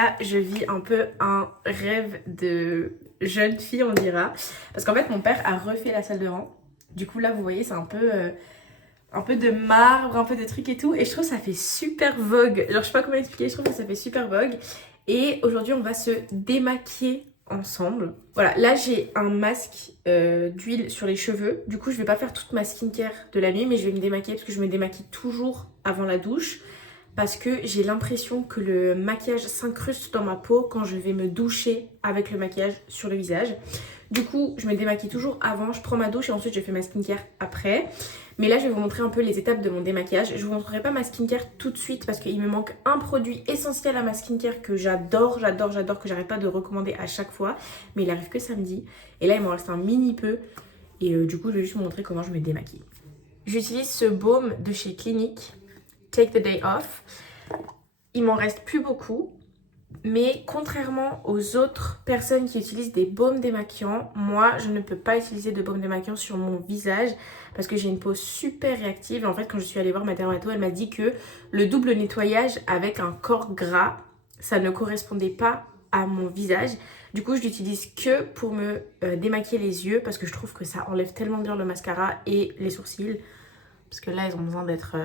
Là, je vis un peu un rêve de jeune fille, on dira. Parce qu'en fait, mon père a refait la salle de rang. Du coup, là, vous voyez, c'est un peu de marbre, un peu de trucs et tout. Et je trouve que ça fait super vogue. Genre, je sais pas comment expliquer, je trouve que ça fait super vogue. Et aujourd'hui, on va se démaquiller ensemble. Voilà, là, j'ai un masque d'huile sur les cheveux. Du coup, je vais pas faire toute ma skincare de la nuit, mais je vais me démaquiller parce que je me démaquille toujours avant la douche. Parce que j'ai l'impression que le maquillage s'incruste dans ma peau quand je vais me doucher avec le maquillage sur le visage. Du coup, je me démaquille toujours avant, je prends ma douche et ensuite je fais ma skincare après. Mais là, je vais vous montrer un peu les étapes de mon démaquillage. Je vous montrerai pas ma skincare tout de suite parce qu'il me manque un produit essentiel à ma skincare que j'adore, que j'arrête pas de recommander à chaque fois. Mais il arrive que samedi. Et là, il m'en reste un mini peu. Et du coup, je vais juste vous montrer comment je me démaquille. J'utilise ce baume de chez Clinique, Take the Day Off. Il m'en reste plus beaucoup. Mais contrairement aux autres personnes qui utilisent des baumes démaquillants, moi je ne peux pas utiliser de baume démaquillant sur mon visage parce que j'ai une peau super réactive. En fait, quand je suis allée voir ma dermato, elle m'a dit que le double nettoyage avec un corps gras, ça ne correspondait pas à mon visage. Du coup, je l'utilise que pour me démaquiller les yeux parce que je trouve que ça enlève tellement bien le mascara et les sourcils. Parce que là, ils ont besoin d'être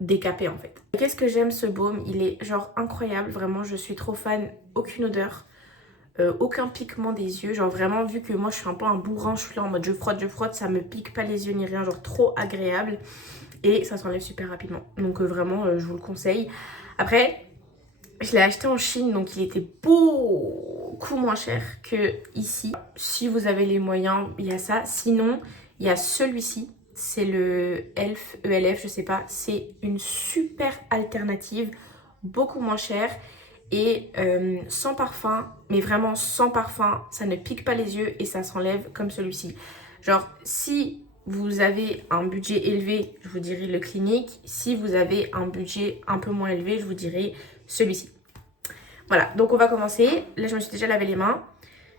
décapé en fait. Qu'est-ce que j'aime ce baume, il est genre incroyable, vraiment je suis trop fan, aucune odeur, aucun piquement des yeux, genre vraiment vu que moi je suis un peu un bourrin, je suis là en mode je frotte, ça me pique pas les yeux ni rien, genre trop agréable et ça s'enlève super rapidement. Donc vraiment je vous le conseille. Après je l'ai acheté en Chine donc il était beaucoup moins cher que ici. Si vous avez les moyens, il y a ça, sinon il y a celui-ci. C'est le ELF, je sais pas. C'est une super alternative, beaucoup moins chère et sans parfum, mais vraiment sans parfum. Ça ne pique pas les yeux et ça s'enlève comme celui-ci. Genre, si vous avez un budget élevé, je vous dirais le Clinique. Si vous avez un budget un peu moins élevé, je vous dirais celui-ci. Voilà, donc on va commencer. Là, je me suis déjà lavé les mains.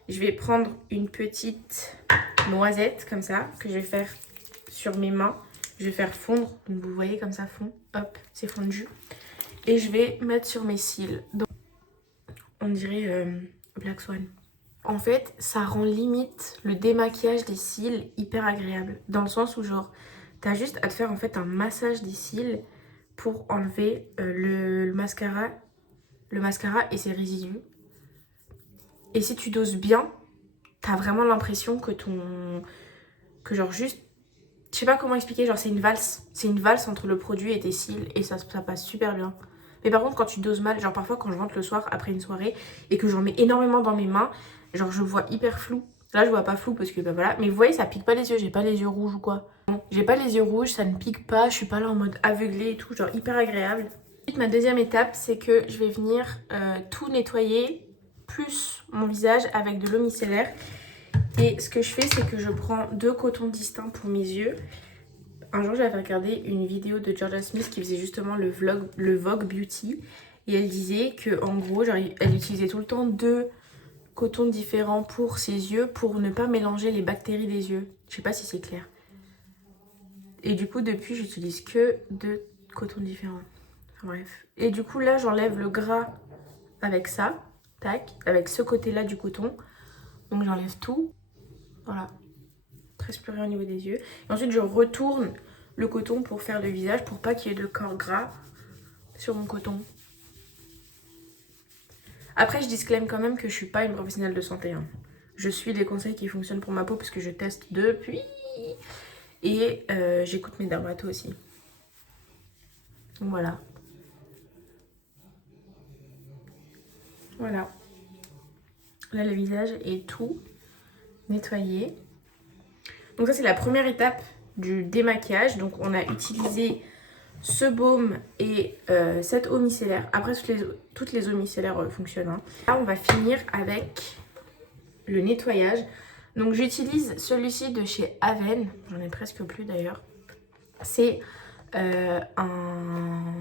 Je vais prendre une petite noisette comme ça que je vais faire sur mes mains. Je vais faire fondre, donc vous voyez comme ça fond, hop, c'est fondu. Et je vais mettre sur mes cils. Donc, on dirait Black Swan. En fait, ça rend limite le démaquillage des cils hyper agréable. Dans le sens où genre, t'as juste à te faire en fait un massage des cils pour enlever le mascara et ses résidus. Et si tu doses bien, t'as vraiment l'impression que que genre juste... Je sais pas comment expliquer, genre c'est une valse. C'est une valse entre le produit et tes cils et ça passe super bien. Mais par contre quand tu doses mal, genre parfois quand je rentre le soir après une soirée et que j'en mets énormément dans mes mains, genre je vois hyper flou. Là je vois pas flou parce que bah voilà. Mais vous voyez ça pique pas les yeux, j'ai pas les yeux rouges ou quoi. Non, j'ai pas les yeux rouges, ça ne pique pas, je suis pas là en mode aveuglée et tout, genre hyper agréable. Ensuite ma deuxième étape c'est que je vais venir tout nettoyer plus mon visage avec de l'eau micellaire. Et ce que je fais, c'est que je prends 2 cotons distincts pour mes yeux. Un jour, j'avais regardé une vidéo de Georgia Smith qui faisait justement le Vogue Beauty. Et elle disait que en gros, genre, elle utilisait tout le temps 2 cotons différents pour ses yeux pour ne pas mélanger les bactéries des yeux. Je sais pas si c'est clair. Et du coup, depuis, j'utilise que 2 cotons différents. Enfin, bref. Et du coup, là, j'enlève le gras avec ça. Tac. Avec ce côté-là du coton. Donc, j'enlève tout. Voilà. Presque plus rien au niveau des yeux. Et ensuite, je retourne le coton pour faire le visage, pour pas qu'il y ait de corps gras sur mon coton. Après, je disclaime quand même que je suis pas une professionnelle de santé. Hein. Je suis des conseils qui fonctionnent pour ma peau parce que je teste depuis. Et j'écoute mes dermatos aussi. Donc voilà. Voilà. Là, le visage est tout nettoyé. Donc ça, c'est la première étape du démaquillage. Donc on a utilisé ce baume et cette eau micellaire. Après, toutes les eaux micellaires fonctionnent. Hein. Là, on va finir avec le nettoyage. Donc j'utilise celui-ci de chez Aven. J'en ai presque plus d'ailleurs. C'est un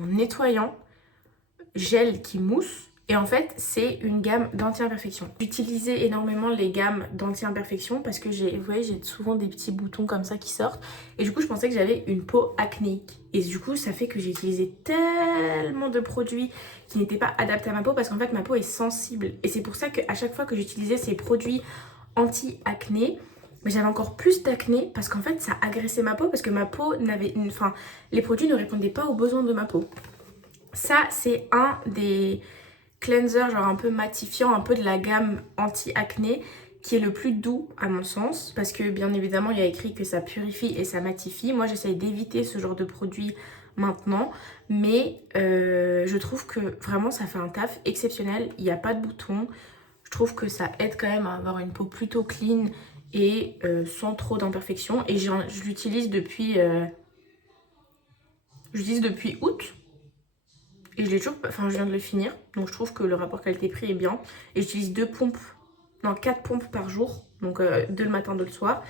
nettoyant gel qui mousse. Et en fait, c'est une gamme d'anti-imperfection. J'utilisais énormément les gammes d'anti-imperfection parce que vous voyez, j'ai souvent des petits boutons comme ça qui sortent. Et du coup, je pensais que j'avais une peau acnéique. Et du coup, ça fait que j'ai utilisé tellement de produits qui n'étaient pas adaptés à ma peau parce qu'en fait, ma peau est sensible. Et c'est pour ça qu'à chaque fois que j'utilisais ces produits anti-acné, mais j'avais encore plus d'acné parce qu'en fait, ça agressait ma peau parce que ma peau n'avait... Enfin, les produits ne répondaient pas aux besoins de ma peau. Ça, c'est un des cleanser genre un peu matifiant, un peu de la gamme anti-acné qui est le plus doux à mon sens parce que bien évidemment il y a écrit que ça purifie et ça matifie. Moi j'essaye d'éviter ce genre de produit maintenant mais je trouve que vraiment ça fait un taf exceptionnel. Il n'y a pas de boutons, je trouve que ça aide quand même à avoir une peau plutôt clean et sans trop d'imperfections et je l'utilise depuis août. Et je l'ai toujours, enfin je viens de le finir, donc je trouve que le rapport qualité-prix est bien. Et j'utilise 4 pompes par jour, donc 2 le matin, 2 le soir.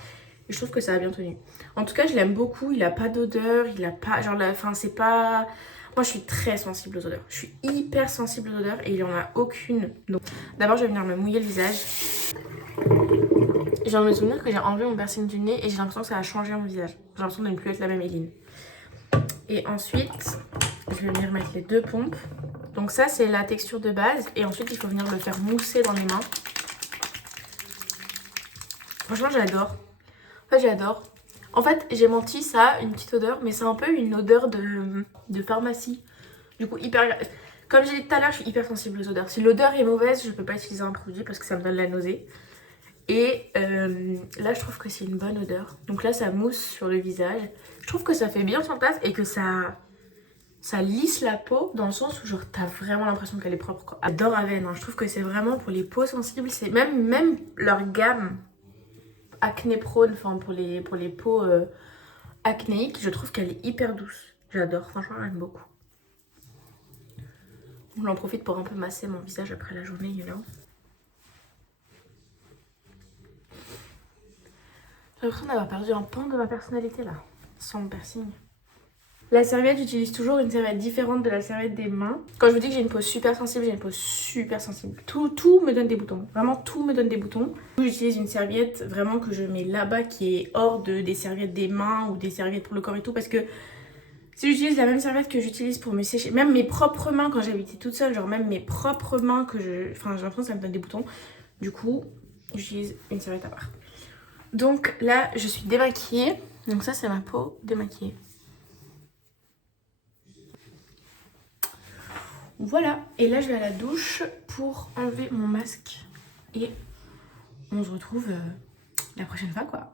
Et je trouve que ça a bien tenu. En tout cas, je l'aime beaucoup, il a pas d'odeur, il a pas, genre, enfin c'est pas... Moi je suis très sensible aux odeurs, je suis hyper sensible aux odeurs et il y en a aucune. Donc d'abord je vais venir me mouiller le visage. Je viens de me souvenir que j'ai enlevé mon piercing du nez et j'ai l'impression que ça a changé mon visage. J'ai l'impression de ne plus être la même Éline. Et ensuite... je vais venir mettre les 2 pompes. Donc ça c'est la texture de base. Et ensuite il faut venir le faire mousser dans les mains. Franchement j'adore. En fait j'adore. En fait j'ai menti, ça a une petite odeur. Mais c'est un peu une odeur de pharmacie. Du coup hyper... Comme j'ai dit tout à l'heure, je suis hyper sensible aux odeurs. Si l'odeur est mauvaise, je peux pas utiliser un produit parce que ça me donne la nausée. Et là je trouve que c'est une bonne odeur. Donc là ça mousse sur le visage. Je trouve que ça fait bien son taf et que ça lisse la peau dans le sens où genre t'as vraiment l'impression qu'elle est propre quoi. J'adore Aven, hein. Je trouve que c'est vraiment pour les peaux sensibles, c'est même leur gamme acné prone, enfin pour les peaux acnéiques, je trouve qu'elle est hyper douce. J'adore, franchement j'aime beaucoup. J'en profite pour un peu masser mon visage après la journée, you know. J'ai l'impression d'avoir perdu un pan de ma personnalité là, sans mon piercing. La serviette, j'utilise toujours une serviette différente de la serviette des mains. Quand je vous dis que j'ai une peau super sensible, j'ai une peau super sensible. Tout me donne des boutons. Vraiment, tout me donne des boutons. J'utilise une serviette vraiment que je mets là-bas qui est hors des serviettes des mains ou des serviettes pour le corps et tout. Parce que si j'utilise la même serviette que j'utilise pour me sécher, même mes propres mains quand j'habitais toute seule, genre même mes propres mains que je... Enfin, j'ai l'impression que ça me donne des boutons. Du coup, j'utilise une serviette à part. Donc là, je suis démaquillée. Donc ça, c'est ma peau démaquillée. Voilà, et là je vais à la douche pour enlever mon masque et on se retrouve la prochaine fois quoi.